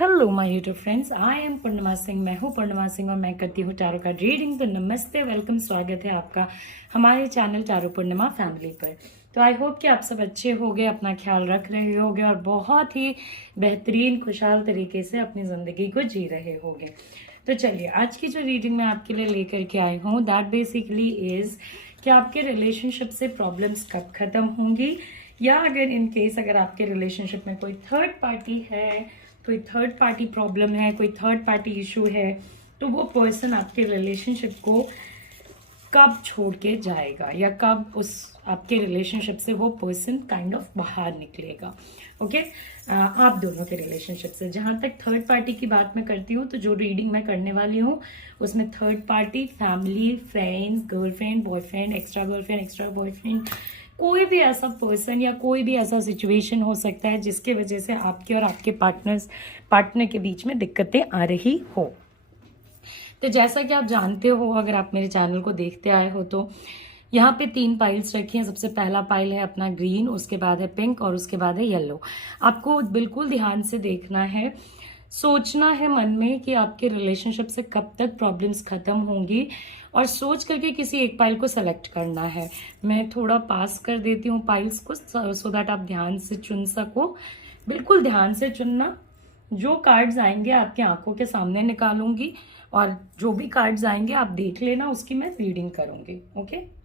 Hello my YouTube friends, I am Purnima Singh. मैं हूँ पूर्णिमा सिंह और मैं करती हूँ टैरो का रीडिंग। तो नमस्ते, वेलकम, स्वागत है आपका हमारे चैनल टैरो पूर्णिमा फैमिली पर। तो आई होप कि आप सब अच्छे होंगे, अपना ख्याल रख रहे होंगे और बहुत ही बेहतरीन खुशहाल तरीके से अपनी ज़िंदगी को जी रहे होंगे। तो चलिए, आज की जो रीडिंग मैं आपके लिए लेकर के आई हूँ दैट बेसिकली इज़ कि आपके रिलेशनशिप से प्रॉब्लम्स कब ख़त्म होंगी, या अगर इन केस अगर आपके रिलेशनशिप में कोई थर्ड पार्टी है, कोई थर्ड पार्टी प्रॉब्लम है, कोई थर्ड पार्टी इशू है, तो वो पर्सन आपके रिलेशनशिप को कब छोड़ के जाएगा या कब उस आपके रिलेशनशिप से वो पर्सन काइंड ऑफ बाहर निकलेगा। ओके, आप दोनों के रिलेशनशिप से। जहाँ तक थर्ड पार्टी की बात मैं करती हूँ, तो जो रीडिंग मैं करने वाली हूँ उसमें third party, family, friends, girlfriend, boyfriend, extra girlfriend, extra boyfriend, कोई भी ऐसा पर्सन या कोई भी ऐसा सिचुएशन हो सकता है जिसके वजह से आपके और आपके पार्टनर के बीच में दिक्कतें आ रही हो। तो जैसा कि आप जानते हो, अगर आप मेरे चैनल को देखते आए हो, तो यहाँ पे 3 पाइल्स रखी हैं। सबसे पहला पाइल है अपना ग्रीन, उसके बाद है पिंक और उसके बाद है येलो। आपको बिल्कुल ध्यान से देखना है, सोचना है मन में कि आपके रिलेशनशिप से कब तक प्रॉब्लम्स खत्म होंगी और सोच करके किसी एक पाइल को सेलेक्ट करना है। मैं थोड़ा पास कर देती हूँ पाइल्स को सो दैट आप ध्यान से चुन सको। बिल्कुल ध्यान से चुनना। जो कार्ड्स आएंगे आपकी आंखों के सामने निकालूंगी और जो भी कार्ड्स आएंगे आप देख लेना, उसकी मैं रीडिंग करूंगी। ओके,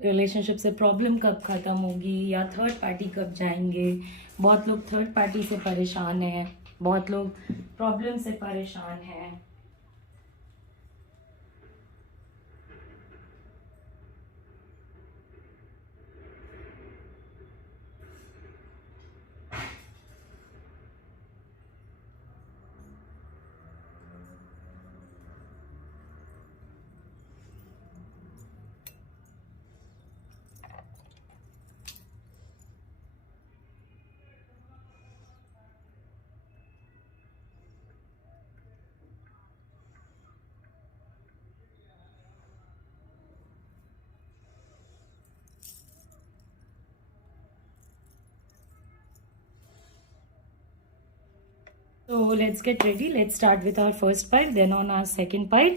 रिलेशनशिप से प्रॉब्लम कब खत्म होगी या थर्ड पार्टी कब जाएंगे। बहुत लोग थर्ड पार्टी से परेशान हैं, बहुत लोग प्रॉब्लम से परेशान हैं। So let's get ready. Let's start with our first pile, then on our second pile,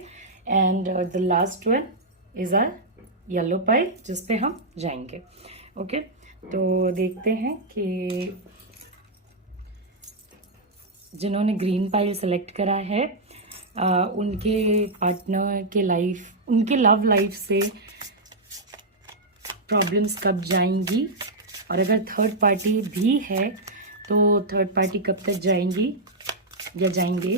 and the last one is our yellow pile, जिस पे हम जाएंगे। ओके, तो देखते हैं कि जिन्होंने ग्रीन पाइल सेलेक्ट करा है उनके पार्टनर के लाइफ, उनके लव लाइफ से प्रॉब्लम्स कब जाएंगी, और अगर थर्ड पार्टी भी है तो थर्ड पार्टी कब तक जाएंगी या जाएंगे।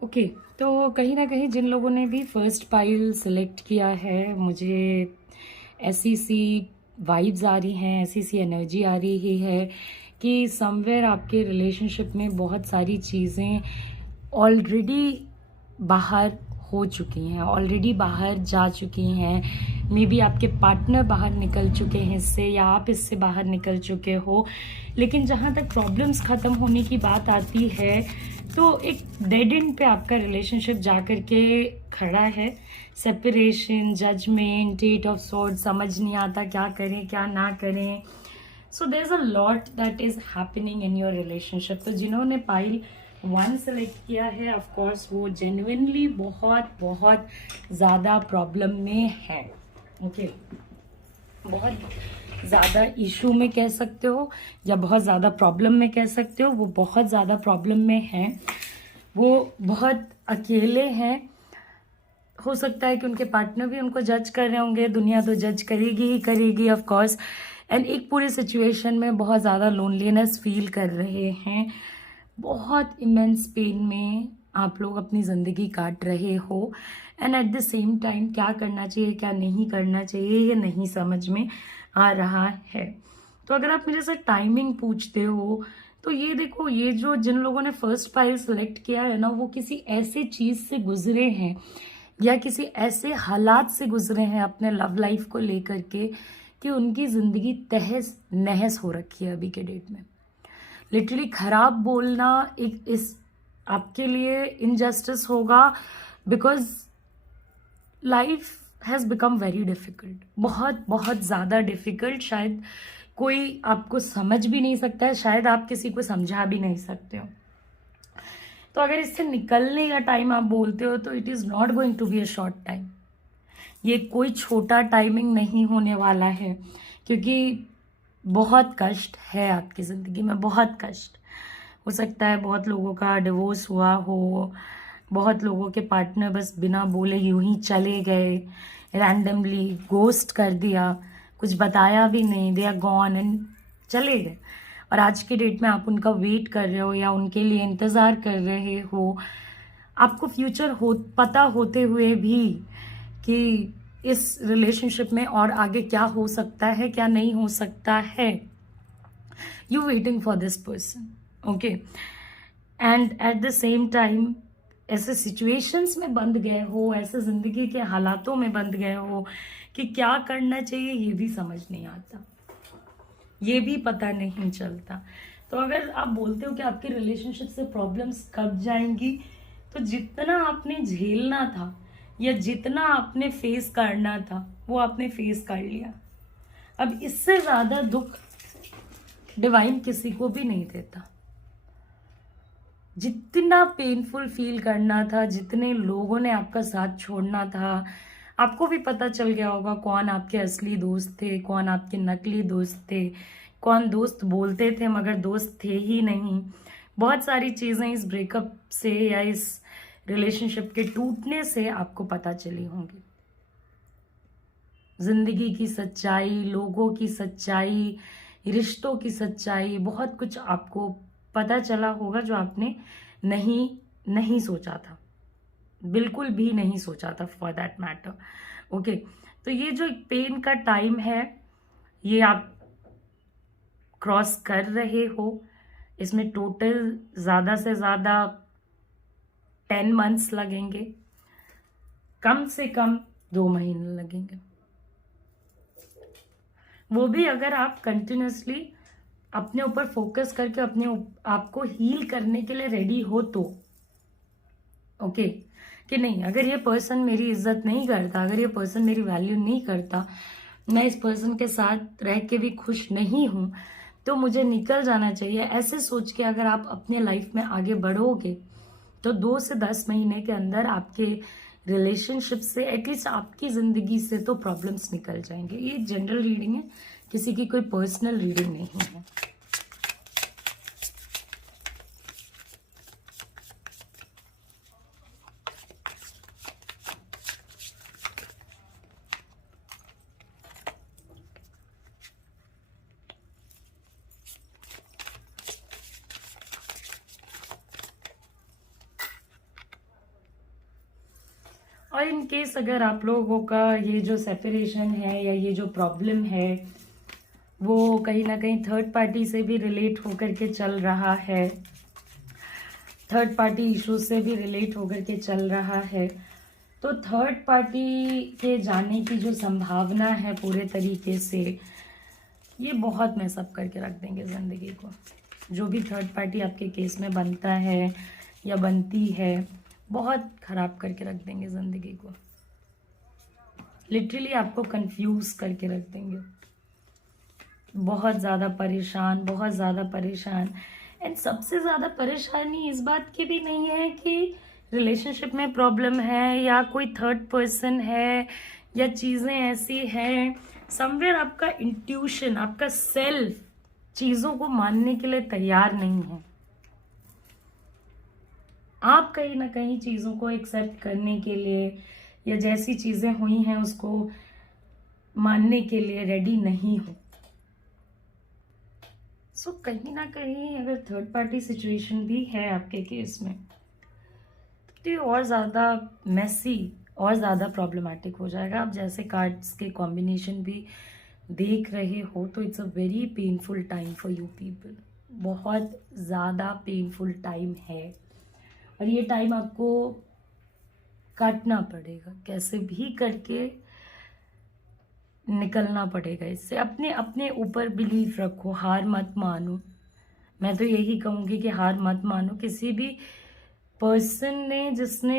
ओके, तो कहीं ना कहीं जिन लोगों ने भी फर्स्ट पाइल सेलेक्ट किया है, मुझे ऐसी सी वाइब्स आ रही हैं, ऐसी सी एनर्जी आ रही है कि समवेयर आपके रिलेशनशिप में बहुत सारी चीज़ें ऑलरेडी बाहर हो चुकी हैं, ऑलरेडी बाहर जा चुकी हैं। मे बी आपके पार्टनर बाहर निकल चुके हैं इससे, या आप इससे बाहर निकल चुके हो। लेकिन जहाँ तक प्रॉब्लम्स ख़त्म होने की बात आती है, तो एक डेड एंड पे आपका रिलेशनशिप जा कर के खड़ा है। Separation, judgement, eight of sword, समझ नहीं आता क्या करें क्या ना करें। So there is a lot that is happening in your relationship. तो जिन्होंने पाइल 1 सेलेक्ट किया है, ऑफ कोर्स वो जेन्युइनली बहुत बहुत ज़्यादा प्रॉब्लम में है। ओके, बहुत ज़्यादा इशू में कह सकते हो या बहुत ज़्यादा प्रॉब्लम में कह सकते हो। वो बहुत ज़्यादा प्रॉब्लम में हैं, वो बहुत अकेले हैं। हो सकता है कि उनके पार्टनर भी उनको जज कर रहे होंगे, दुनिया तो जज करेगी ही करेगी ऑफ कोर्स। एंड एक पूरी सिचुएशन में बहुत ज़्यादा लोनलीनेस फील कर रहे हैं, बहुत इमेंस पेन में आप लोग अपनी ज़िंदगी काट रहे हो। And at the same time क्या करना चाहिए क्या नहीं करना चाहिए ये नहीं समझ में आ रहा है। तो अगर आप मेरे से टाइमिंग पूछते हो, तो ये देखो, ये जो जिन लोगों ने फर्स्ट पाइल सेलेक्ट किया है ना, वो किसी ऐसे चीज़ से गुजरे हैं या किसी ऐसे हालात से गुजरे हैं अपने लव लाइफ को लेकर के कि उनकी ज़िंदगी तहस नहस हो रखी है अभी के डेट में। लिटरली खराब बोलना एक इस आपके लिए इनजस्टिस होगा, because life has become very difficult, बहुत बहुत ज़्यादा डिफ़िकल्ट। शायद कोई आपको समझ भी नहीं सकता है, शायद आप किसी को समझा भी नहीं सकते हो। तो अगर इससे निकलने का टाइम आप बोलते हो तो it is not going to be a short time. ये कोई छोटा टाइमिंग नहीं होने वाला है, क्योंकि बहुत कष्ट है आपकी ज़िंदगी में, बहुत कष्ट। हो सकता है बहुत लोगों का डिवोर्स हुआ हो, बहुत लोगों के पार्टनर बस बिना बोले यूं ही चले गए, रैंडमली घोस्ट कर दिया, कुछ बताया भी नहीं, दे आर गॉन एंड चले गए। और आज के डेट में आप उनका वेट कर रहे हो या उनके लिए इंतज़ार कर रहे हो, आपको फ्यूचर पता होते हुए भी कि इस रिलेशनशिप में और आगे क्या हो सकता है, क्या नहीं हो सकता है, you waiting for this person, okay. And at the same time ऐसे सिचुएशंस में बंध गए हो, ऐसे ज़िंदगी के हालातों में बंध गए हो कि क्या करना चाहिए ये भी समझ नहीं आता, ये भी पता नहीं चलता। तो अगर आप बोलते हो कि आपकी रिलेशनशिप से प्रॉब्लम्स कब जाएंगी, तो जितना आपने झेलना था या जितना आपने फेस करना था वो आपने फेस कर लिया। अब इससे ज़्यादा दुख डिवाइन किसी को भी नहीं देता। जितना पेनफुल फील करना था, जितने लोगों ने आपका साथ छोड़ना था, आपको भी पता चल गया होगा कौन आपके असली दोस्त थे, कौन आपके नकली दोस्त थे, कौन दोस्त बोलते थे मगर दोस्त थे ही नहीं। बहुत सारी चीज़ें इस ब्रेकअप से या इस रिलेशनशिप के टूटने से आपको पता चली होंगी। जिंदगी की सच्चाई, लोगों की सच्चाई, रिश्तों की सच्चाई, बहुत कुछ आपको पता चला होगा जो आपने नहीं सोचा था, बिल्कुल भी नहीं सोचा था फॉर दैट मैटर, ओके। तो ये जो पेन का टाइम है ये आप क्रॉस कर रहे हो। इसमें टोटल ज़्यादा से ज़्यादा 10 मंथ्स लगेंगे, कम से कम 2 महीने लगेंगे, वो भी अगर आप कंटिन्यूसली अपने ऊपर फोकस करके अपने आप को हील करने के लिए रेडी हो तो, ओके। कि नहीं, अगर ये पर्सन मेरी इज्जत नहीं करता, अगर ये पर्सन मेरी वैल्यू नहीं करता, मैं इस पर्सन के साथ रह के भी खुश नहीं हूँ, तो मुझे निकल जाना चाहिए, ऐसे सोच के अगर आप अपने लाइफ में आगे बढ़ोगे तो 2 से 10 महीने के अंदर आपके रिलेशनशिप से, एटलीस्ट आपकी ज़िंदगी से तो प्रॉब्लम्स निकल जाएंगे। ये जनरल रीडिंग है, किसी की कोई पर्सनल रीडिंग नहीं है। और इन केस अगर आप लोगों का ये जो सेपरेशन है या ये जो प्रॉब्लम है वो कहीं ना कहीं थर्ड पार्टी से भी रिलेट होकर के चल रहा है, थर्ड पार्टी इश्यूज से भी रिलेट होकर के चल रहा है, तो थर्ड पार्टी के जाने की जो संभावना है पूरे तरीके से, ये बहुत मैसअप करके रख देंगे ज़िंदगी को। जो भी थर्ड पार्टी आपके केस में बनता है या बनती है, बहुत ख़राब करके रख देंगे ज़िंदगी को, लिटरली आपको कंफ्यूज करके रख देंगे, बहुत ज़्यादा परेशान, बहुत ज़्यादा परेशान। एंड सबसे ज़्यादा परेशानी इस बात की भी नहीं है कि रिलेशनशिप में प्रॉब्लम है या कोई थर्ड पर्सन है या चीज़ें ऐसी हैं, समवेयर आपका इंट्यूशन, आपका सेल्फ चीज़ों को मानने के लिए तैयार नहीं है। आप कहीं ना कहीं चीज़ों को एक्सेप्ट करने के लिए या जैसी चीज़ें हुई हैं उसको मानने के लिए रेडी नहीं हो। सो कहीं ना कहीं अगर थर्ड पार्टी सिचुएशन भी है आपके केस में तो ये और ज़्यादा मैसी और ज़्यादा प्रॉब्लमेटिक हो जाएगा। आप जैसे कार्ड्स के कॉम्बिनेशन भी देख रहे हो तो it's a very painful time for you people, बहुत ज़्यादा पेनफुल टाइम है। और ये टाइम आपको काटना पड़ेगा, कैसे भी करके निकलना पड़ेगा इससे। अपने अपने ऊपर बिलीव रखो, हार मत मानो। मैं तो यही कहूँगी कि हार मत मानो। किसी भी पर्सन ने जिसने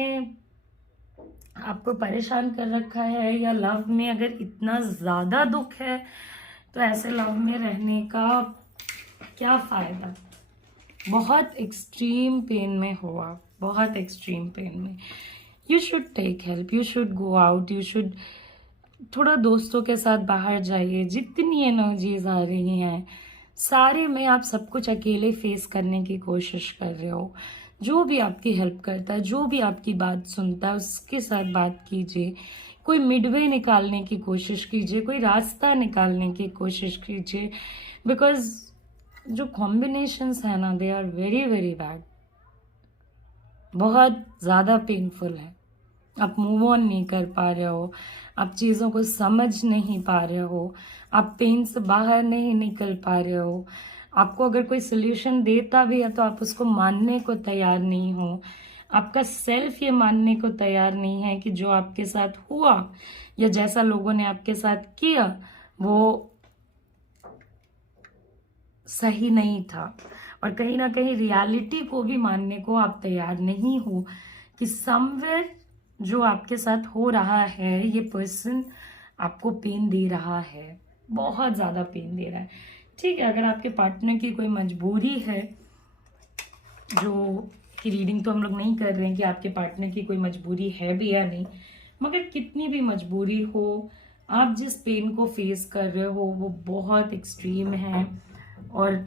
आपको परेशान कर रखा है, या लव में अगर इतना ज़्यादा दुख है, तो ऐसे लव में रहने का क्या फ़ायदा। बहुत एक्सट्रीम पेन में हो आप, बहुत एक्सट्रीम पेन में। You should take help, you should go out, you should थोड़ा दोस्तों के साथ बाहर जाइए। जितनी एनर्जीज आ रही हैं सारे में आप सब कुछ अकेले फेस करने की कोशिश कर रहे हो। जो भी आपकी हेल्प करता है, जो भी आपकी बात सुनता है, उसके साथ बात कीजिए। कोई मिडवे निकालने की कोशिश कीजिए, कोई रास्ता निकालने की कोशिश कीजिए। बिकॉज जो कॉम्बिनेशंस है ना, they are very very bad, बहुत ज़्यादा पेनफुल है। आप मूव ऑन नहीं कर पा रहे हो, आप चीज़ों को समझ नहीं पा रहे हो, आप पेन से बाहर नहीं निकल पा रहे हो। आपको अगर कोई सोल्यूशन देता भी है तो आप उसको मानने को तैयार नहीं हो। आपका सेल्फ ये मानने को तैयार नहीं है कि जो आपके साथ हुआ या जैसा लोगों ने आपके साथ किया वो सही नहीं था। और कहीं ना कहीं रियलिटी को भी मानने को आप तैयार नहीं हो कि समवेयर जो आपके साथ हो रहा है, ये पर्सन आपको पेन दे रहा है, बहुत ज़्यादा पेन दे रहा है। ठीक है, अगर आपके पार्टनर की कोई मजबूरी है, जो कि रीडिंग तो हम लोग नहीं कर रहे हैं कि आपके पार्टनर की कोई मजबूरी है भी या नहीं, मगर कितनी भी मजबूरी हो, आप जिस पेन को फेस कर रहे हो वो बहुत एक्सट्रीम है और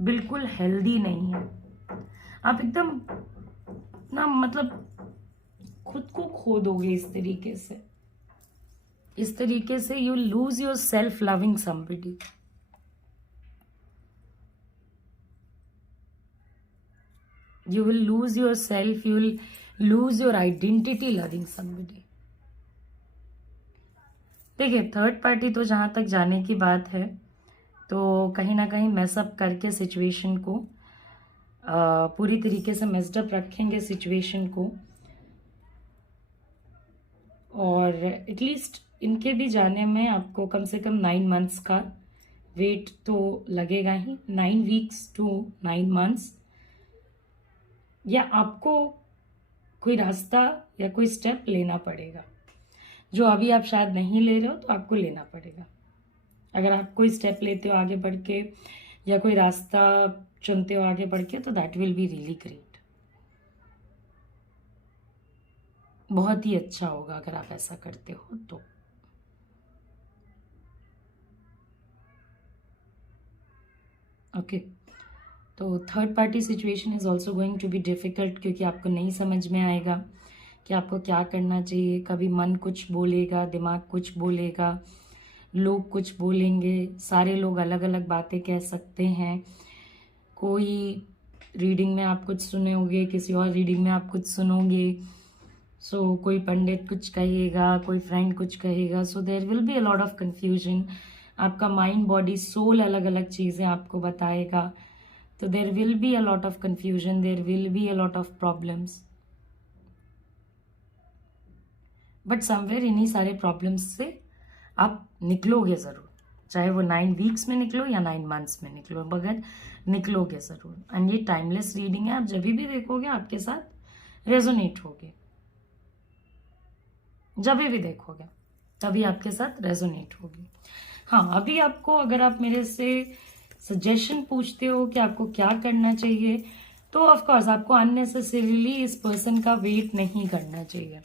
बिल्कुल हेल्दी नहीं है। आप एकदम ना, मतलब खुद को खो दोगे इस तरीके से। इस तरीके से you lose your self loving somebody. You will lose yourself, you will lose your identity loving somebody. देखिए, थर्ड पार्टी तो जहाँ तक जाने की बात है, तो कहीं ना कहीं मैसअप करके सिचुएशन को पूरी तरीके से मेस्डअप रखेंगे सिचुएशन को। और एटलीस्ट इनके भी जाने में आपको कम से कम 9 मंथ्स का वेट तो लगेगा ही। 9 वीक्स टू 9 मंथ्स, या आपको कोई रास्ता या कोई स्टेप लेना पड़ेगा जो अभी आप शायद नहीं ले रहे हो, तो आपको लेना पड़ेगा। अगर आप कोई स्टेप लेते हो आगे बढ़ के या कोई रास्ता चुनते हो आगे बढ़ के, तो that will be really great. बहुत ही अच्छा होगा अगर आप ऐसा करते हो तो। ओके, तो third party situation is also going to be difficult, क्योंकि आपको नहीं समझ में आएगा कि आपको क्या करना चाहिए। कभी मन कुछ बोलेगा, दिमाग कुछ बोलेगा, लोग कुछ बोलेंगे, सारे लोग अलग अलग बातें कह सकते हैं। कोई रीडिंग में आप कुछ सुनोगे, किसी और रीडिंग में आप कुछ सुनोगे। सो कोई पंडित कुछ कहेगा, कोई फ्रेंड कुछ कहेगा। So there will be a lot of confusion. आपका माइंड, बॉडी, सोल अलग अलग चीज़ें आपको बताएगा। तो there will be a lot of confusion, there will be a lot of problems. But somewhere इन्हीं सारे प्रॉब्लम्स से आप निकलोगे ज़रूर, चाहे वो 9 वीक्स में निकलो या 9 मंथ्स में निकलो, मगर निकलोगे ज़रूर। एंड ये टाइमलेस रीडिंग है, आप जब भी देखोगे आपके साथ रेजोनेट होगी। जब भी देखोगे तभी आपके साथ रेजोनेट होगी। हाँ, अभी आपको, अगर आप मेरे से सजेशन पूछते हो कि आपको क्या करना चाहिए, तो ऑफ कोर्स आपको अननेसेसरीली इस पर्सन का वेट नहीं करना चाहिए।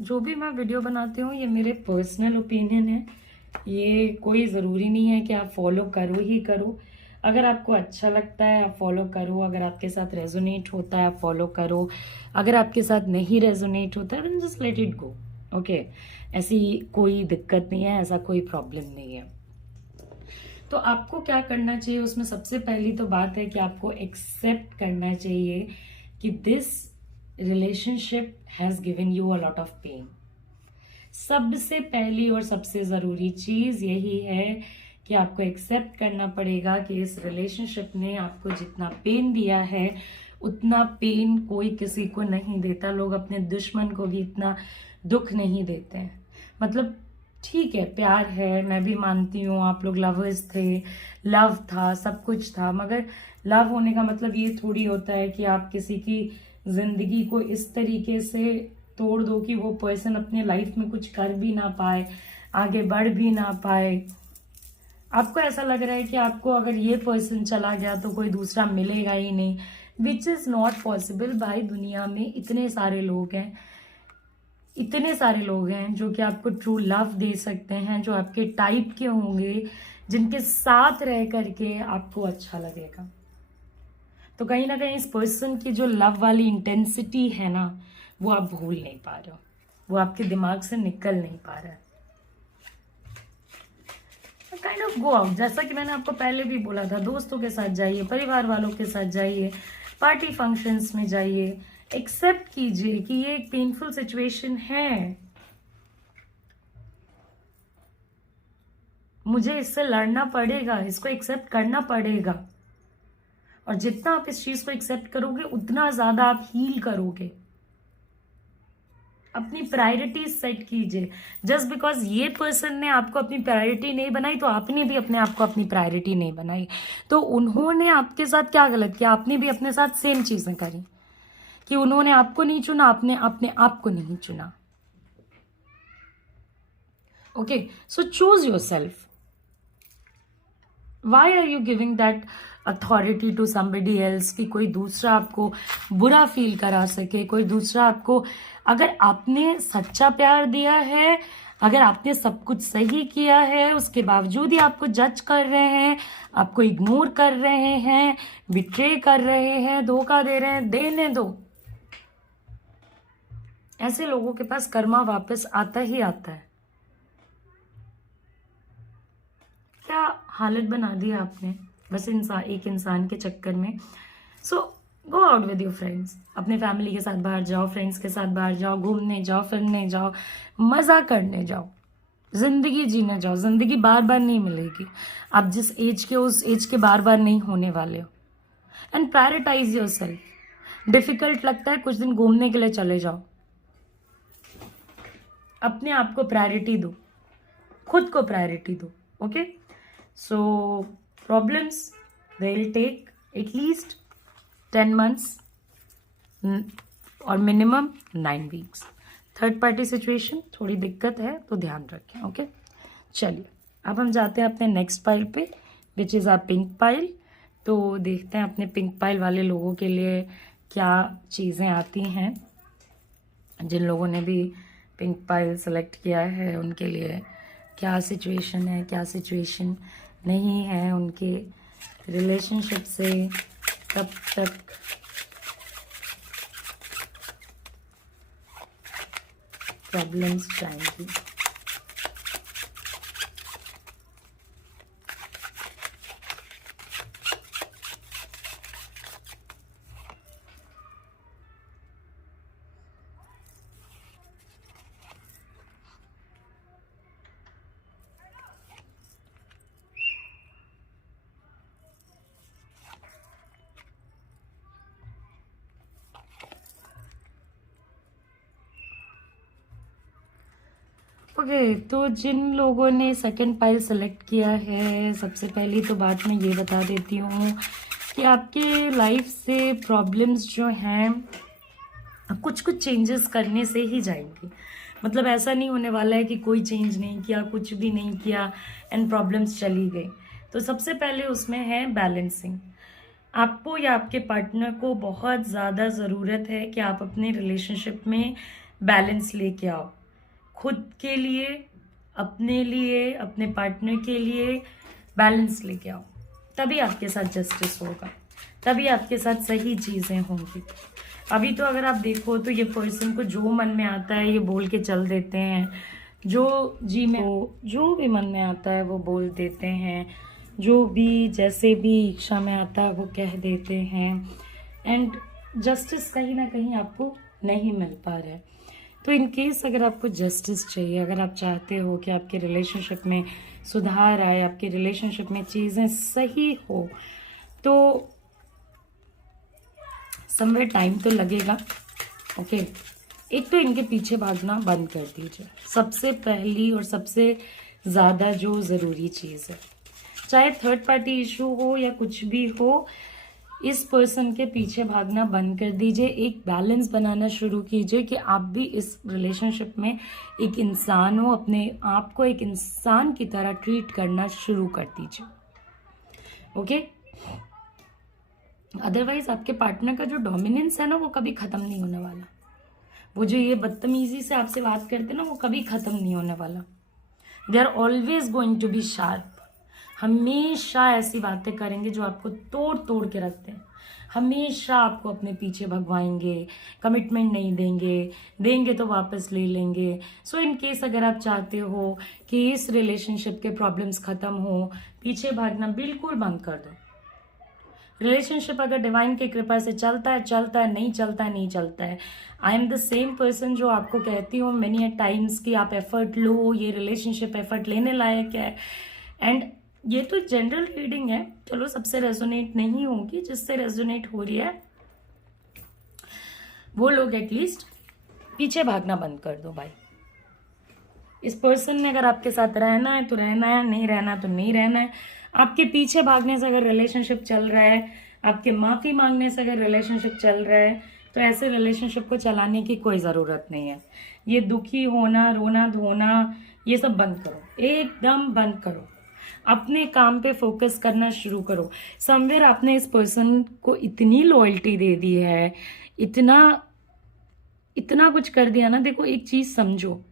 जो भी मैं वीडियो बनाती हूँ ये मेरे पर्सनल ओपिनियन है। ये कोई ज़रूरी नहीं है कि आप फॉलो करो ही करो। अगर आपको अच्छा लगता है आप फॉलो करो, अगर आपके साथ रेजोनेट होता है आप फॉलो करो, अगर आपके साथ नहीं रेजोनेट होता है then just let it go. Okay, ऐसी कोई दिक्कत नहीं है, ऐसा कोई प्रॉब्लम नहीं है। तो आपको क्या करना चाहिए उसमें, सबसे पहली तो बात है कि आपको एक्सेप्ट करना चाहिए कि this relationship has given you a lot of pain. सबसे पहली और सबसे जरूरी चीज यही है कि आपको एक्सेप्ट करना पड़ेगा कि इस रिलेशनशिप ने आपको जितना पेन दिया है उतना पेन कोई किसी को नहीं देता। लोग अपने दुश्मन को भी इतना दुख नहीं देते हैं। मतलब ठीक है, प्यार है, मैं भी मानती हूँ आप लोग लवर्स थे, लव था, सब कुछ था, मगर लव होने का मतलब ये थोड़ी होता है कि आप किसी की जिंदगी को इस तरीके से तोड़ दो कि वो पर्सन अपने लाइफ में कुछ कर भी ना पाए, आगे बढ़ भी ना पाए। आपको ऐसा लग रहा है कि आपको अगर ये पर्सन चला गया तो कोई दूसरा मिलेगा ही नहीं, विच इज नॉट पॉसिबल भाई। दुनिया में इतने सारे लोग हैं, इतने सारे लोग हैं जो कि आपको ट्रू लव दे सकते हैं, जो आपके टाइप के होंगे, जिनके साथ रह करके आपको अच्छा लगेगा। तो कहीं ना कहीं इस पर्सन की जो लव वाली इंटेंसिटी है ना, वो आप भूल नहीं पा रहे हो, वो आपके दिमाग से निकल नहीं पा रहा है। काइंड ऑफ गो आउट, जैसा कि मैंने आपको पहले भी बोला था, दोस्तों के साथ जाइए, परिवार वालों के साथ जाइए, पार्टी फंक्शंस में जाइए, एक्सेप्ट कीजिए कि ये एक पेनफुल सिचुएशन है, मुझे इससे लड़ना पड़ेगा, इसको एक्सेप्ट करना पड़ेगा। और जितना आप इस चीज को एक्सेप्ट करोगे उतना ज्यादा आप हील करोगे। अपनी प्रायोरिटीज सेट कीजिए। जस्ट बिकॉज ये पर्सन ने आपको अपनी प्रायोरिटी नहीं बनाई तो आपने भी अपने आप को अपनी प्रायोरिटी नहीं बनाई। तो उन्होंने आपके साथ क्या गलत किया, आपने भी अपने साथ सेम चीजें करी कि उन्होंने आपको नहीं चुना, आपने अपने आप को नहीं चुना। Okay, so choose yourself. Why are you giving that authority to somebody else कि कोई दूसरा आपको बुरा फील करा सके, कोई दूसरा आपको, अगर आपने सच्चा प्यार दिया है, अगर आपने सब कुछ सही किया है, उसके बावजूद ही आपको जज कर रहे हैं, आपको इग्नोर कर रहे हैं, बिट्रे कर रहे हैं, धोखा दे रहे हैं, देने दो। ऐसे लोगों के पास कर्मा वापस आता ही आता है। क्या हालत बना दी आपने बस एक इंसान के चक्कर में। So go out with your friends, अपने फैमिली के साथ बाहर जाओ, फ्रेंड्स के साथ बाहर जाओ, घूमने जाओ, फिरने जाओ, मजा करने जाओ, जिंदगी जीने जाओ। जिंदगी बार बार नहीं मिलेगी, आप जिस एज के उस एज के बार बार नहीं होने वाले हो। And prioritize yourself. Difficult लगता है, कुछ दिन घूमने के लिए चले जाओ, अपने आप को प्रायोरिटी दो, खुद को प्रायोरिटी दो। Okay, so problems they will take at least 10 months और minimum 9 weeks। Third party situation थोड़ी दिक्कत है तो ध्यान रखें। ओके, चलिए अब हम जाते हैं अपने नेक्स्ट पाइल पे, which is our pink pile. तो देखते हैं अपने पिंक पाइल वाले लोगों के लिए क्या चीज़ें आती हैं। जिन लोगों ने भी पिंक पाइल सेलेक्ट किया है उनके लिए क्या सिचुएशन है, क्या सिचुएशन नहीं है, उनके रिलेशनशिप से कब तक प्रॉब्लम्स जाएंगी। ओके, तो जिन लोगों ने सेकंड पाइल सेलेक्ट किया है, सबसे पहली तो बात मैं ये बता देती हूँ कि आपके लाइफ से प्रॉब्लम्स जो हैं कुछ कुछ चेंजेस करने से ही जाएंगी। मतलब ऐसा नहीं होने वाला है कि कोई चेंज नहीं किया, कुछ भी नहीं किया एंड प्रॉब्लम्स चली गई। तो सबसे पहले उसमें है बैलेंसिंग। आपको या आपके पार्टनर को बहुत ज़्यादा ज़रूरत है कि आप अपने रिलेशनशिप में बैलेंस लेके आओ, खुद के लिए, अपने लिए, अपने पार्टनर के लिए बैलेंस लेके आओ। तभी आपके साथ जस्टिस होगा, तभी आपके साथ सही चीज़ें होंगी। अभी तो अगर आप देखो तो ये पर्सन को जो मन में आता है ये बोल के चल देते हैं, जो भी मन में आता है वो बोल देते हैं, जो भी जैसे भी इच्छा में आता है वो कह देते हैं, एंड जस्टिस कहीं ना कहीं आपको नहीं मिल पा रहा है। तो इन केस अगर आपको जस्टिस चाहिए, अगर आप चाहते हो कि आपके रिलेशनशिप में सुधार आए, आपके रिलेशनशिप में चीज़ें सही हो, तो समवेयर टाइम तो लगेगा। ओके, एक तो इनके पीछे भागना बंद कर दीजिए, सबसे पहली और सबसे ज़्यादा जो ज़रूरी चीज़ है। चाहे थर्ड पार्टी इशू हो या कुछ भी हो, इस पर्सन के पीछे भागना बंद कर दीजिए। एक बैलेंस बनाना शुरू कीजिए कि आप भी इस रिलेशनशिप में एक इंसान हो, अपने आप को एक इंसान की तरह ट्रीट करना शुरू कर दीजिए। ओके, अदरवाइज आपके पार्टनर का जो डोमिनेंस है ना वो कभी ख़त्म नहीं होने वाला। वो जो ये बदतमीजी से आपसे बात करते हैं ना वो कभी ख़त्म नहीं होने वाला। They are always going to be sharp. हमेशा ऐसी बातें करेंगे जो आपको तोड़ तोड़ के रखते हैं, हमेशा आपको अपने पीछे भगवाएंगे, कमिटमेंट नहीं देंगे तो वापस ले लेंगे। सो इन केस अगर आप चाहते हो कि इस रिलेशनशिप के प्रॉब्लम्स ख़त्म हो, पीछे भागना बिल्कुल बंद कर दो। रिलेशनशिप अगर डिवाइन की कृपा से चलता है, नहीं चलता है। I am the same person जो आपको कहती हूँ मेनी अ टाइम्स कि आप एफर्ट लो, ये रिलेशनशिप एफर्ट लेने लायक है। एंड ये तो जनरल रीडिंग है, चलो सबसे रेजोनेट नहीं होगी, जिससे रेजोनेट हो रही है वो लोग एटलीस्ट पीछे भागना बंद कर दो भाई। इस पर्सन ने अगर आपके साथ रहना है तो रहना है, नहीं रहना तो नहीं रहना है। आपके पीछे भागने से अगर रिलेशनशिप चल रहा है, आपके माफ़ी मांगने से अगर रिलेशनशिप चल रहा है, तो ऐसे रिलेशनशिप को चलाने की कोई ज़रूरत नहीं है। ये दुखी होना, रोना धोना, ये सब बंद करो, एकदम बंद करो। अपने काम पे फोकस करना शुरू करो। समवेयर आपने इस पर्सन को इतनी लॉयल्टी दे दी है, इतना कुछ कर दिया ना। देखो एक चीज़ समझो,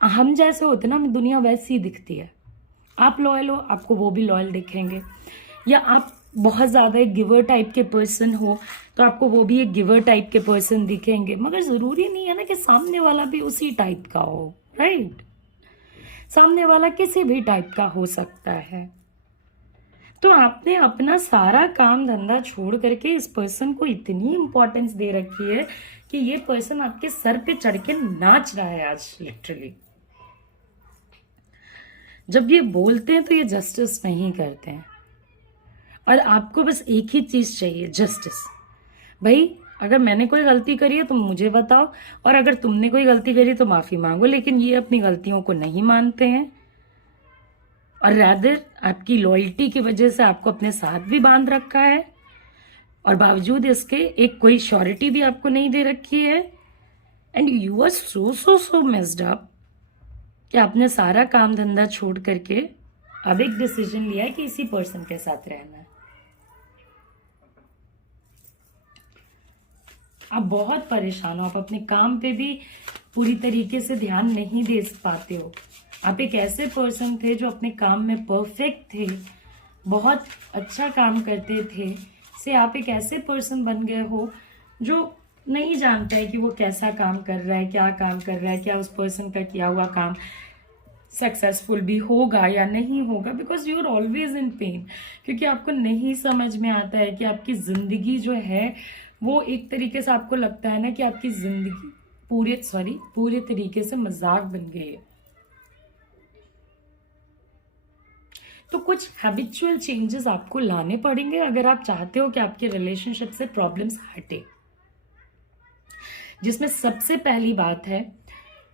हम जैसे होते ना दुनिया वैसी ही दिखती है। आप लॉयल हो, आपको वो भी लॉयल दिखेंगे, या आप बहुत ज़्यादा एक गिवर टाइप के पर्सन हो तो आपको वो भी एक गिवर टाइप के पर्सन दिखेंगे। मगर ज़रूरी नहीं है ना कि सामने वाला भी उसी टाइप का हो, राइट? सामने वाला किसी भी टाइप का हो सकता है। तो आपने अपना सारा काम धंधा छोड़ करके इस पर्सन को इतनी इंपॉर्टेंस दे रखी है कि ये पर्सन आपके सर पे चढ़ के नाच रहा है आज लिटरली। जब ये बोलते हैं तो ये जस्टिस नहीं करते हैं, और आपको बस एक ही चीज चाहिए, जस्टिस। भाई अगर मैंने कोई गलती करी है तो मुझे बताओ, और अगर तुमने कोई गलती करी तो माफी मांगो। लेकिन ये अपनी गलतियों को नहीं मानते हैं, और रादर आपकी लॉयल्टी की वजह से आपको अपने साथ भी बांध रखा है, और बावजूद इसके एक कोई श्योरिटी भी आपको नहीं दे रखी है। And you are so messed up कि आपने सारा काम धंधा छोड़ करके अब एक डिसीजन लिया है कि इसी पर्सन के साथ रहना है। आप बहुत परेशान हो, आप अपने काम पे भी पूरी तरीके से ध्यान नहीं दे पाते हो। आप एक ऐसे पर्सन थे जो अपने काम में परफेक्ट थे, बहुत अच्छा काम करते थे, से आप एक ऐसे पर्सन बन गए हो जो नहीं जानता है कि वो कैसा काम कर रहा है, क्या काम कर रहा है, क्या उस पर्सन का किया हुआ काम सक्सेसफुल भी होगा या नहीं होगा, because you are always in pain. क्योंकि आपको नहीं समझ में आता है कि आपकी जिंदगी जो है वो एक तरीके से आपको लगता है ना कि आपकी जिंदगी पूरे तरीके से मजाक बन गई है। तो कुछ हैबिचुअल चेंजेस आपको लाने पड़ेंगे अगर आप चाहते हो कि आपके रिलेशनशिप से प्रॉब्लम्स हटे। जिसमें सबसे पहली बात है,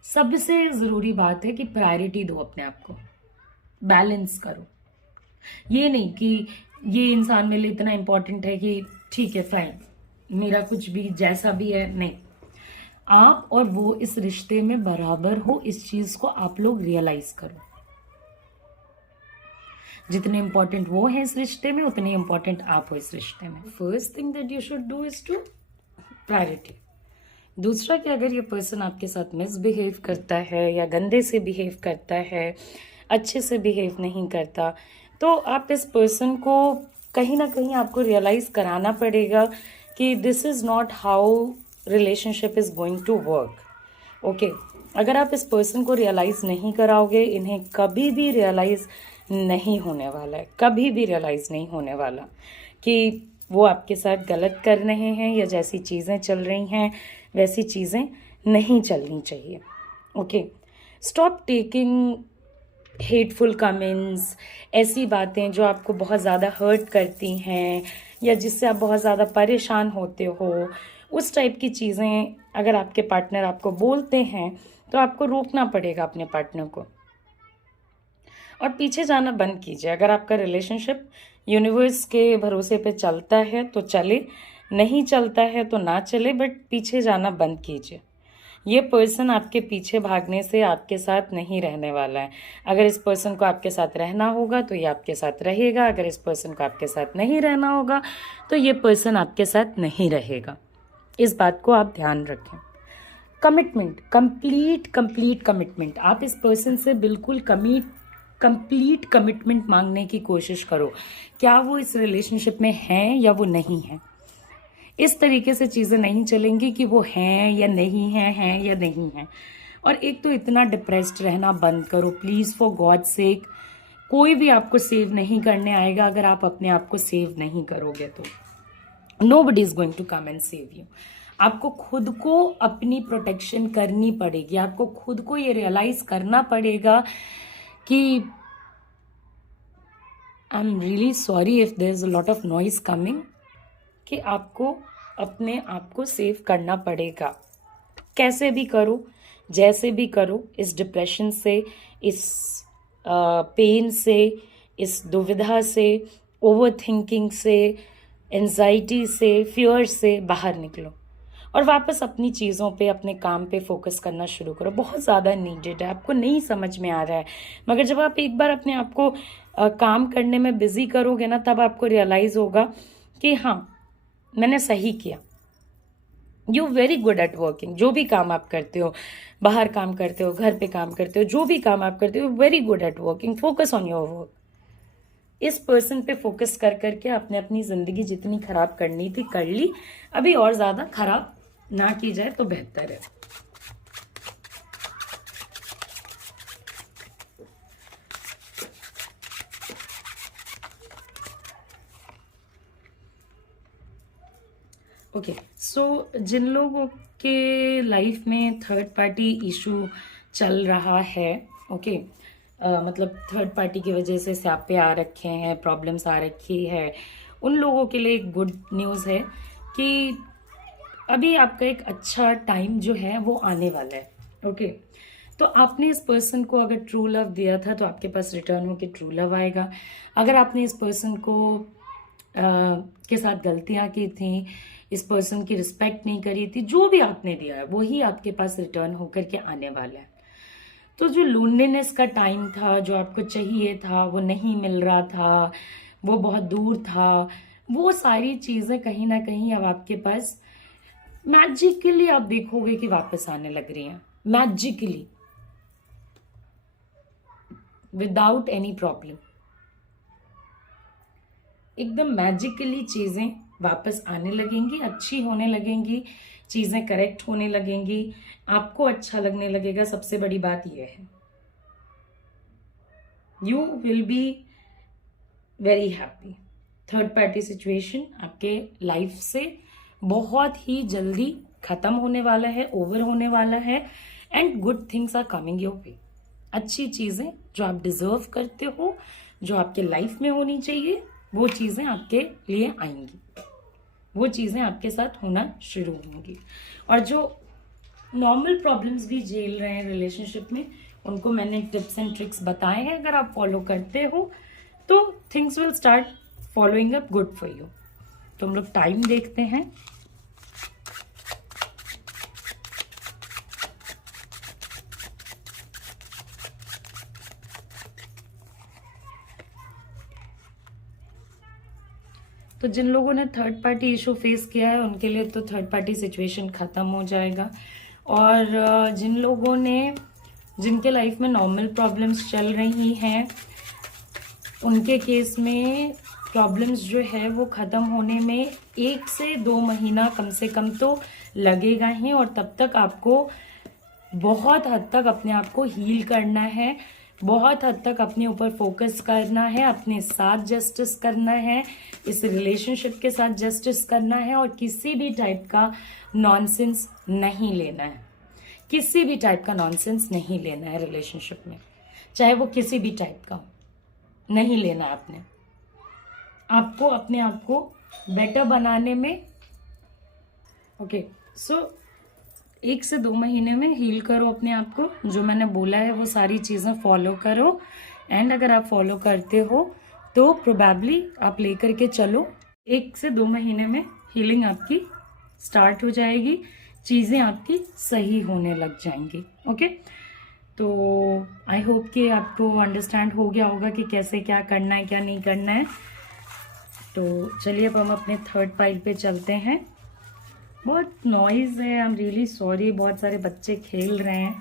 सबसे जरूरी बात है कि प्रायोरिटी दो अपने आप को, बैलेंस करो। ये नहीं कि ये इंसान मेरे लिए इतना इंपॉर्टेंट है कि ठीक है फाइन, मेरा कुछ भी जैसा भी है, नहीं। आप और वो इस रिश्ते में बराबर हो, इस चीज को आप लोग रियलाइज करो। जितने इंपॉर्टेंट वो है इस रिश्ते में, उतने इंपॉर्टेंट आप हो इस रिश्ते में। First thing that you should do is to priority. दूसरा कि अगर ये पर्सन आपके साथ मिसबिहेव करता है या गंदे से बिहेव करता है, अच्छे से बिहेव नहीं करता, तो आप इस पर्सन को कहीं ना कहीं आपको रियलाइज कराना पड़ेगा कि this is not how relationship is going to work. Okay, अगर आप इस पर्सन को रियलाइज नहीं कराओगे, इन्हें कभी भी रियलाइज नहीं होने वाला है, कभी भी रियलाइज नहीं होने वाला कि वो आपके साथ गलत कर रहे हैं या जैसी चीज़ें चल रही हैं वैसी चीज़ें नहीं चलनी चाहिए। Okay, stop taking hateful comments, ऐसी बातें जो आपको बहुत ज़्यादा हर्ट करती हैं या जिससे आप बहुत ज़्यादा परेशान होते हो, उस टाइप की चीज़ें अगर आपके पार्टनर आपको बोलते हैं तो आपको रोकना पड़ेगा अपने पार्टनर को और पीछे जाना बंद कीजिए। अगर आपका रिलेशनशिप यूनिवर्स के भरोसे पे चलता है तो चले, नहीं चलता है तो ना चले, बट पीछे जाना बंद कीजिए। ये पर्सन आपके पीछे भागने से आपके साथ नहीं रहने वाला है। अगर इस पर्सन को आपके साथ रहना होगा तो ये आपके साथ रहेगा, अगर इस पर्सन को आपके साथ नहीं रहना होगा तो ये पर्सन आपके साथ नहीं रहेगा। इस बात को आप ध्यान रखें। कमिटमेंट, कंप्लीट कमिटमेंट, आप इस पर्सन से बिल्कुल कंप्लीट कमिटमेंट मांगने की कोशिश करो। क्या वो इस रिलेशनशिप में हैं या वो नहीं है। इस तरीके से चीज़ें नहीं चलेंगी कि वो हैं या नहीं हैं या नहीं हैं। और एक तो इतना डिप्रेस्ड रहना बंद करो प्लीज़, फॉर गॉड सेक। कोई भी आपको सेव नहीं करने आएगा अगर आप अपने आप को सेव नहीं करोगे तो। Nobody is going to come and save you. आपको खुद को अपनी प्रोटेक्शन करनी पड़ेगी। आपको खुद को ये रियलाइज करना पड़ेगा कि I am really sorry if there is a lot of noise coming, कि आपको अपने आप को सेव करना पड़ेगा। कैसे भी करो, जैसे भी करो, इस डिप्रेशन से, इस पेन से, इस दुविधा से, ओवर थिंकिंग से, एंजाइटी से, फियर से बाहर निकलो और वापस अपनी चीज़ों पे, अपने काम पे फोकस करना शुरू करो। बहुत ज़्यादा नीडेड है, आपको नहीं समझ में आ रहा है, मगर जब आप एक बार अपने आप को काम करने में बिजी करोगे ना, तब आपको रियलाइज़ होगा कि हाँ मैंने सही किया। You very good at working. जो भी काम आप करते हो, बाहर काम करते हो, घर पे काम करते हो, जो भी काम आप करते हो, very good at working. Focus on your work. इस पर्सन पे फोकस कर करके आपने अपनी ज़िंदगी जितनी खराब करनी थी कर ली, अभी और ज़्यादा खराब ना की जाए तो बेहतर है। ओके, सो जिन लोगों के लाइफ में थर्ड पार्टी इशू चल रहा है, ओके, मतलब थर्ड पार्टी की वजह से स्यापे आ रखे हैं, प्रॉब्लम्स आ रखी है, उन लोगों के लिए एक गुड न्यूज़ है कि अभी आपका एक अच्छा टाइम जो है वो आने वाला है। ओके, तो आपने इस पर्सन को अगर ट्रू लव दिया था तो आपके पास रिटर्न होकर ट्रू लव आएगा। अगर आपने इस पर्सन को के साथ गलतियां की थी, इस पर्सन की रिस्पेक्ट नहीं करी थी, जो भी आपने दिया है वही आपके पास रिटर्न होकर के आने वाला है। तो जो लोनलीनेस का टाइम था, जो आपको चाहिए था वो नहीं मिल रहा था, वो बहुत दूर था, वो सारी चीज़ें कहीं ना कहीं अब आपके पास मैजिकली आप देखोगे कि वापस आने लग रही हैं। मैजिकली, विदाउट एनी प्रॉब्लम, एकदम मैजिकली चीज़ें वापस आने लगेंगी, अच्छी होने लगेंगी, चीज़ें करेक्ट होने लगेंगी, आपको अच्छा लगने लगेगा। सबसे बड़ी बात यह है, you will be very happy. Third party situation आपके लाइफ से बहुत ही जल्दी खत्म होने वाला है, ओवर होने वाला है, and good things are coming your way. अच्छी चीज़ें जो आप डिजर्व करते हो, जो आपके लाइफ में होनी चाहिए, वो चीज़ें आपके लिए आएंगी, वो चीज़ें आपके साथ होना शुरू होंगी। और जो नॉर्मल प्रॉब्लम्स भी झेल रहे हैं रिलेशनशिप में, उनको मैंने टिप्स एंड ट्रिक्स बताए हैं, अगर आप फॉलो करते हो तो things will start following up good for you. तो हम लोग टाइम देखते हैं। तो जिन लोगों ने थर्ड पार्टी इशू फेस किया है उनके लिए तो थर्ड पार्टी सिचुएशन ख़त्म हो जाएगा। और जिन लोगों ने, जिनके लाइफ में नॉर्मल प्रॉब्लम्स चल रही हैं, उनके केस में प्रॉब्लम्स जो है वो ख़त्म होने में 1 से 2 महीना कम से कम तो लगेगा ही, और तब तक आपको बहुत हद तक अपने आप को हील करना है, बहुत हद तक अपने ऊपर फोकस करना है, अपने साथ जस्टिस करना है, इस रिलेशनशिप के साथ जस्टिस करना है, और किसी भी टाइप का नॉनसेंस नहीं लेना है, किसी भी टाइप का नॉनसेंस नहीं लेना है रिलेशनशिप में, चाहे वो किसी भी टाइप का नहीं लेना है। आपको अपने आप को बेटर बनाने में ओके सो 1 से 2 महीने में हील करो अपने आप को। जो मैंने बोला है वो सारी चीज़ें फॉलो करो, एंड अगर आप फॉलो करते हो तो प्रोबेबली आप लेकर के चलो, 1 से 2 महीने में हीलिंग आपकी स्टार्ट हो जाएगी, चीज़ें आपकी सही होने लग जाएंगी। ओके, तो आई होप कि आपको अंडरस्टैंड हो गया होगा कि कैसे क्या करना है क्या नहीं करना है। तो चलिए अब हम अपने थर्ड पाइल पे चलते हैं। बहुत नॉइज़ है, आई एम रियली सॉरी, बहुत सारे बच्चे खेल रहे हैं,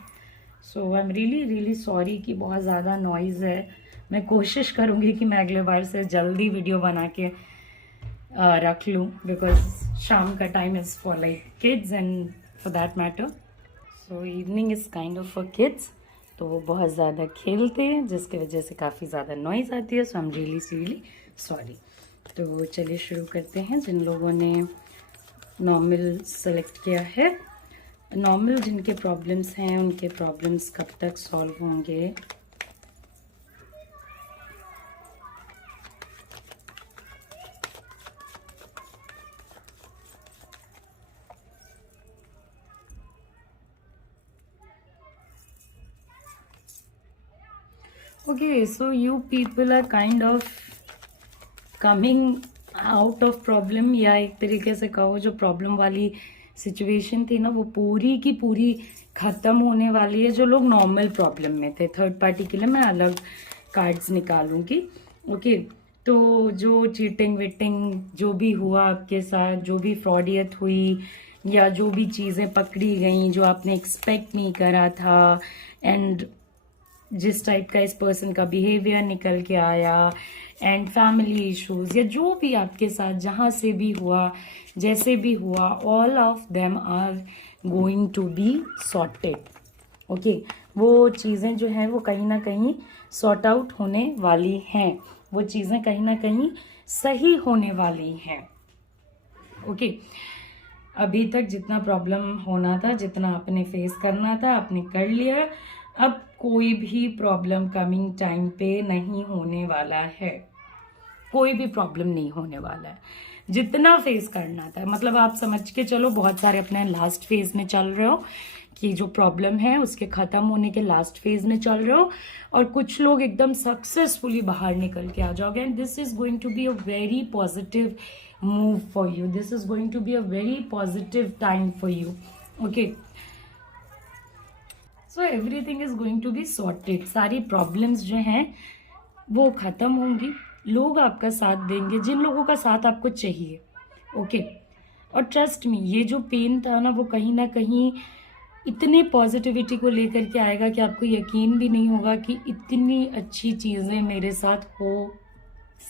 सो आई एम रियली सॉरी कि बहुत ज़्यादा नॉइज़ है। मैं कोशिश करूँगी कि मैं अगले बार से जल्दी वीडियो बना के रख लूँ, बिकॉज शाम का time is for like kids and for that matter, so evening is kind of for kids. तो वो बहुत ज़्यादा खेलते हैं जिसकी वजह से काफ़ी ज़्यादा नॉइज़ आती है, सो आई एम रियली सॉरी। तो चलिए शुरू करते हैं। जिन लोगों ने नॉर्मल सेलेक्ट किया है, नॉर्मल जिनके प्रॉब्लम्स हैं उनके प्रॉब्लम्स कब तक सॉल्व होंगे? Okay, so you people are kind of coming out of problem, या एक तरीके से कहो जो प्रॉब्लम वाली सिचुएशन थी ना वो पूरी की पूरी ख़त्म होने वाली है। जो लोग नॉर्मल प्रॉब्लम में थे, थर्ड पार्टी के लिए मैं अलग कार्ड्स निकालूंगी। ओके, तो जो चीटिंग विटिंग जो भी हुआ आपके साथ, जो भी फ्रॉडियत हुई, या जो भी चीज़ें पकड़ी गई जो आपने एक्सपेक्ट नहीं करा था, एंड जिस टाइप का इस पर्सन का बिहेवियर निकल के आया, एंड फैमिली इश्यूज, या जो भी आपके साथ जहाँ से भी हुआ, जैसे भी हुआ, all of them are going to be sorted. Okay, वो चीज़ें जो हैं वो कहीं ना कहीं सॉर्ट आउट होने वाली हैं, वो चीज़ें कहीं ना कहीं सही होने वाली हैं। ओके, अभी तक जितना प्रॉब्लम होना था, जितना आपने फेस करना था आपने कर लिया, अब कोई भी प्रॉब्लम कमिंग टाइम पे नहीं होने वाला है, कोई भी प्रॉब्लम नहीं होने वाला है। जितना फेस करना था, मतलब आप समझ के चलो बहुत सारे अपने लास्ट फेज में चल रहे हो, कि जो प्रॉब्लम है उसके ख़त्म होने के लास्ट फेज में चल रहे हो, और कुछ लोग एकदम सक्सेसफुली बाहर निकल के आ जाओगे, and this is going to be a very positive move for you, this is going to be a very positive time for you. Okay, so everything is going to be sorted, सारी problems जो हैं वो ख़त्म होंगी, लोग आपका साथ देंगे जिन लोगों का साथ आपको चाहिए। ओके, और ट्रस्ट मी, ये जो पेन था ना वो कहीं ना कहीं इतने पॉजिटिविटी को लेकर के आएगा कि आपको यकीन भी नहीं होगा कि इतनी अच्छी चीज़ें मेरे साथ हो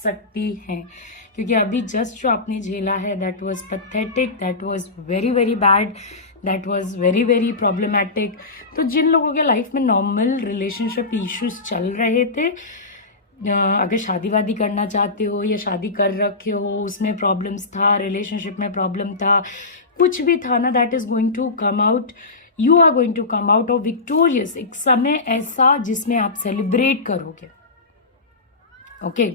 सकती हैं। क्योंकि अभी जस्ट जो आपने झेला है that was pathetic, that was very bad, that was very problematic. तो जिन लोगों के लाइफ में नॉर्मल रिलेशनशिप इश्यूज चल रहे थे, अगर शादी वादी करना चाहते हो या शादी कर रखे हो, उसमें प्रॉब्लम्स था, रिलेशनशिप में प्रॉब्लम था, कुछ भी था ना, that is going to come out, you are going to come out of victorious. एक समय ऐसा जिसमें आप सेलिब्रेट करोगे, ओके,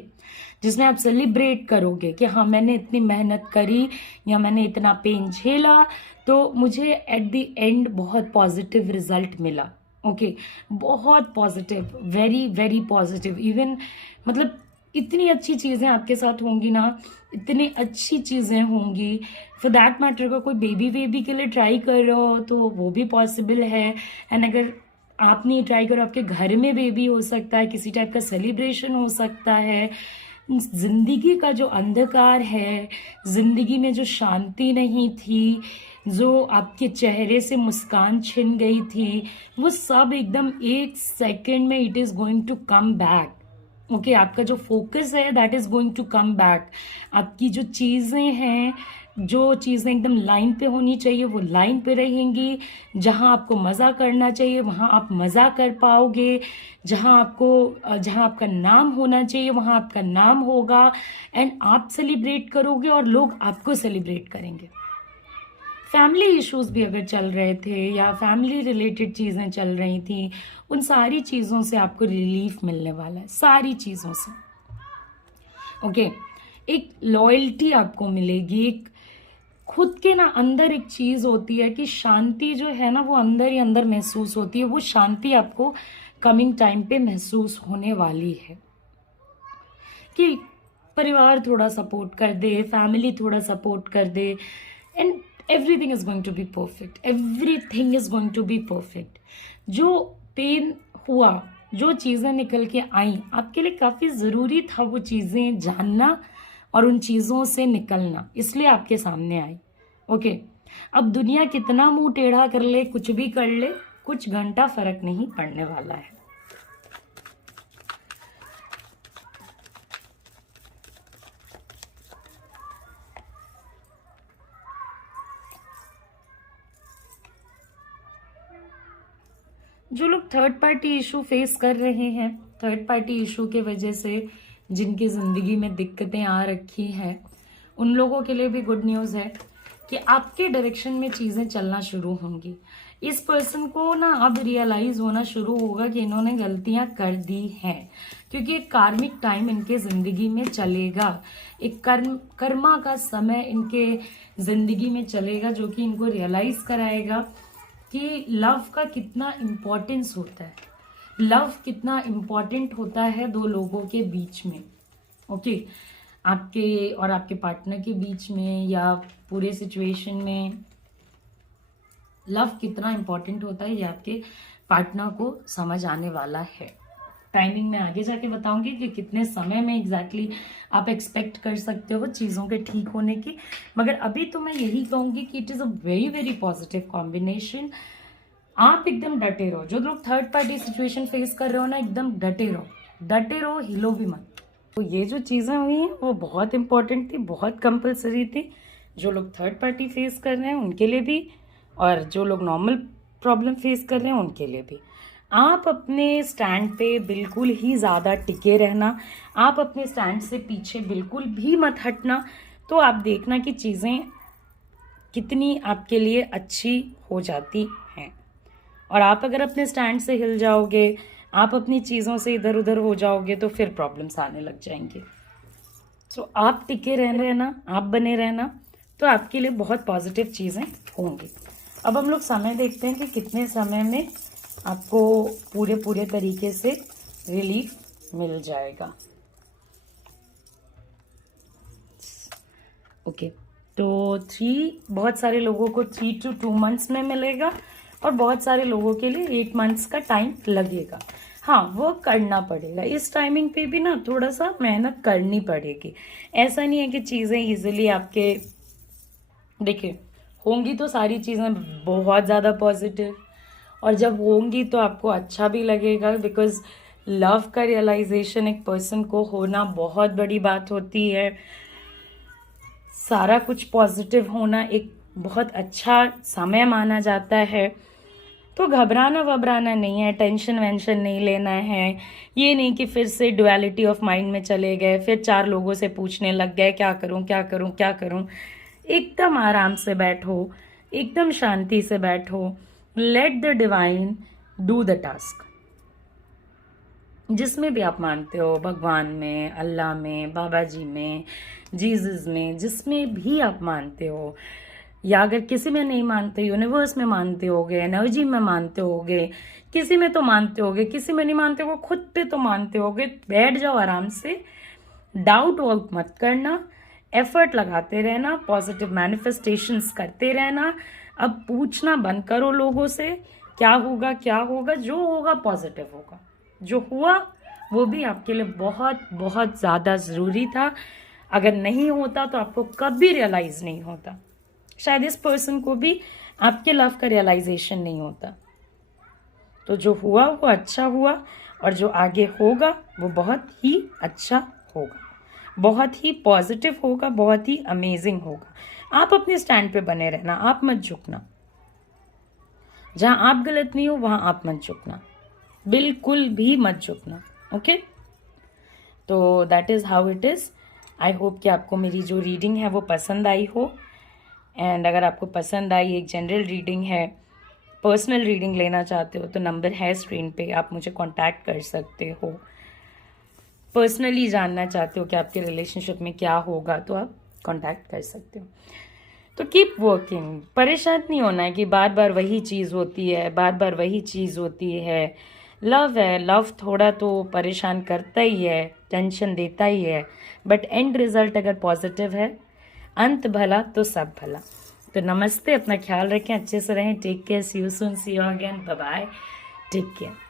जिसमें आप सेलिब्रेट करोगे कि हाँ मैंने इतनी मेहनत करी या मैंने इतना पेन झेला, तो मुझे एट द एंड बहुत पॉजिटिव रिजल्ट मिला। ओके, बहुत पॉजिटिव, वेरी पॉजिटिव। इवन मतलब इतनी अच्छी चीज़ें आपके साथ होंगी ना, इतनी अच्छी चीज़ें होंगी। फॉर दैट मैटर, का कोई बेबी के लिए ट्राई कर रहे हो तो वो भी पॉसिबल है, एंड अगर आप नहीं ट्राई करो, आपके घर में बेबी हो सकता है, किसी टाइप का सेलिब्रेशन हो सकता है। जिंदगी का जो अंधकार है, जिंदगी में जो शांति नहीं थी, जो आपके चेहरे से मुस्कान छिन गई थी, वो सब एकदम 1 सेकेंड में it is going to come back. Okay आपका जो फोकस है that is going to come back. आपकी जो चीज़ें हैं, जो चीज़ें एकदम लाइन पे होनी चाहिए वो लाइन पे रहेंगी। जहां आपको मज़ा करना चाहिए वहां आप मज़ा कर पाओगे। जहां आपका नाम होना चाहिए वहां आपका नाम होगा। एंड आप सेलिब्रेट करोगे और लोग आपको सेलिब्रेट करेंगे। फैमिली इश्यूज भी अगर चल रहे थे या फैमिली रिलेटेड चीज़ें चल रही थी, उन सारी चीज़ों से आपको रिलीफ मिलने वाला है, सारी चीज़ों से। ओके एक लॉयल्टी आपको मिलेगी। एक खुद के ना अंदर एक चीज़ होती है कि शांति जो है ना वो अंदर ही अंदर महसूस होती है। वो शांति आपको कमिंग टाइम पे महसूस होने वाली है कि परिवार थोड़ा सपोर्ट कर दे, फैमिली थोड़ा सपोर्ट कर दे, and everything is going to be perfect. Everything is going to be perfect. जो पेन हुआ, जो चीज़ें निकल के आई, आपके लिए काफ़ी ज़रूरी था वो चीज़ें जानना और उन चीज़ों से निकलना, इसलिए आपके सामने आई। ओके अब दुनिया कितना मुंह टेढ़ा कर ले, कुछ भी कर ले, कुछ घंटा फर्क नहीं पड़ने वाला है। जो लोग थर्ड पार्टी इशू फेस कर रहे हैं, थर्ड पार्टी इशू के वजह से जिनकी ज़िंदगी में दिक्कतें आ रखी हैं, उन लोगों के लिए भी गुड न्यूज़ है कि आपके डायरेक्शन में चीज़ें चलना शुरू होंगी। इस पर्सन को ना अब रियलाइज़ होना शुरू होगा कि इन्होंने गलतियां कर दी हैं, क्योंकि एक कार्मिक टाइम इनके ज़िंदगी में चलेगा। एक कर्मा का समय इनके ज़िंदगी में चलेगा जो कि इनको रियलाइज़ कराएगा कि लव का कितना इम्पोर्टेंस होता है, लव कितना इम्पोर्टेंट होता है दो लोगों के बीच में। ओके आपके और आपके पार्टनर के बीच में या पूरे सिचुएशन में लव कितना इम्पोर्टेंट होता है, ये आपके पार्टनर को समझ आने वाला है। टाइमिंग में आगे जाके बताऊंगी कि कितने समय में एग्जैक्टली आप एक्सपेक्ट कर सकते हो चीज़ों के ठीक होने की। मगर अभी तो मैं यही कहूँगी कि it is a very very positive combination. आप एकदम डटे रहो। जो लोग थर्ड पार्टी सिचुएशन फेस कर रहे हो ना, एकदम डटे रहो, हिलो भी मत। तो ये जो चीज़ें हुई हैं वो बहुत इंपॉर्टेंट थी, बहुत कंपलसरी थी। जो लोग थर्ड पार्टी फेस कर रहे हैं उनके लिए भी, और जो लोग नॉर्मल प्रॉब्लम फेस कर रहे हैं उनके लिए भी। आप अपने स्टैंड पे बिल्कुल ही ज़्यादा टिके रहना, आप अपने स्टैंड से पीछे बिल्कुल भी मत हटना। तो आप देखना कि चीज़ें कितनी आपके लिए अच्छी हो जाती हैं। और आप अगर अपने स्टैंड से हिल जाओगे, आप अपनी चीज़ों से इधर उधर हो जाओगे, तो फिर प्रॉब्लम्स आने लग जाएंगे। तो आप टिके रहना, आप बने रहना, तो आपके लिए बहुत पॉजिटिव चीज़ें होंगी। अब हम लोग समय देखते हैं कि कितने समय में आपको पूरे तरीके से रिलीफ मिल जाएगा। ओके तो बहुत सारे लोगों को 3 to 2 months में मिलेगा और बहुत सारे लोगों के लिए 8 months का टाइम लगेगा। हाँ वो करना पड़ेगा, इस टाइमिंग पे भी ना थोड़ा सा मेहनत करनी पड़ेगी। ऐसा नहीं है कि चीज़ें इजीली आपके, देखिए होंगी तो सारी चीज़ें बहुत ज़्यादा पॉजिटिव, और जब होंगी तो आपको अच्छा भी लगेगा, बिकॉज लव का रियलाइजेशन एक पर्सन को होना बहुत बड़ी बात होती है। सारा कुछ पॉजिटिव होना एक बहुत अच्छा समय माना जाता है। तो घबराना वबराना नहीं है, टेंशन वेंशन नहीं लेना है। ये नहीं कि फिर से डुअलिटी ऑफ माइंड में चले गए, फिर 4 लोगों से पूछने लग गए क्या करूं क्या करूं क्या करूं। एकदम आराम से बैठो, एकदम शांति से बैठो। Let the divine do the task. जिसमें भी आप मानते हो, भगवान में, अल्लाह में, बाबा जी में, जीसस में, जिसमें भी आप मानते हो, या अगर किसी में नहीं मानते, यूनिवर्स में मानते होगे, एनर्जी में मानते होगे, किसी में तो मानते होगे, किसी में नहीं मानते हो, खुद पे तो मानते होगे, बैठ जाओ आराम से। डाउट वाउट मत करना, एफर्ट लगाते रहना, पॉजिटिव मैनिफेस्टेशंस करते रहना। अब पूछना बंद करो लोगों से क्या होगा क्या होगा, जो होगा पॉजिटिव होगा। जो हुआ वो भी आपके लिए बहुत बहुत ज़्यादा ज़रूरी था। अगर नहीं होता तो आपको कभी रियलाइज़ नहीं होता, शायद इस पर्सन को भी आपके लव का रियलाइजेशन नहीं होता। तो जो हुआ वो अच्छा हुआ, और जो आगे होगा वो बहुत ही अच्छा होगा, बहुत ही पॉजिटिव होगा, बहुत ही अमेजिंग होगा। आप अपने स्टैंड पे बने रहना, आप मत झुकना। जहां आप गलत नहीं हो वहां आप मत झुकना, बिल्कुल भी मत झुकना। ओके, तो that is how it is. I hope कि आपको मेरी जो रीडिंग है वो पसंद आई हो। एंड अगर आपको पसंद आई, एक जनरल रीडिंग है, पर्सनल रीडिंग लेना चाहते हो तो नंबर है स्क्रीन पे, आप मुझे कांटेक्ट कर सकते हो। पर्सनली जानना चाहते हो कि आपके रिलेशनशिप में क्या होगा तो आप कांटेक्ट कर सकते हो। तो कीप वर्किंग, परेशान नहीं होना है कि बार बार वही चीज़ होती है, बार बार वही चीज़ होती है। लव है, लव थोड़ा तो परेशान करता ही है, टेंशन देता ही है, बट एंड रिजल्ट अगर पॉजिटिव है, अंत भला तो सब भला। तो नमस्ते, अपना ख्याल रखें, अच्छे से रहें, take care, see you soon, see you again, bye bye, take care.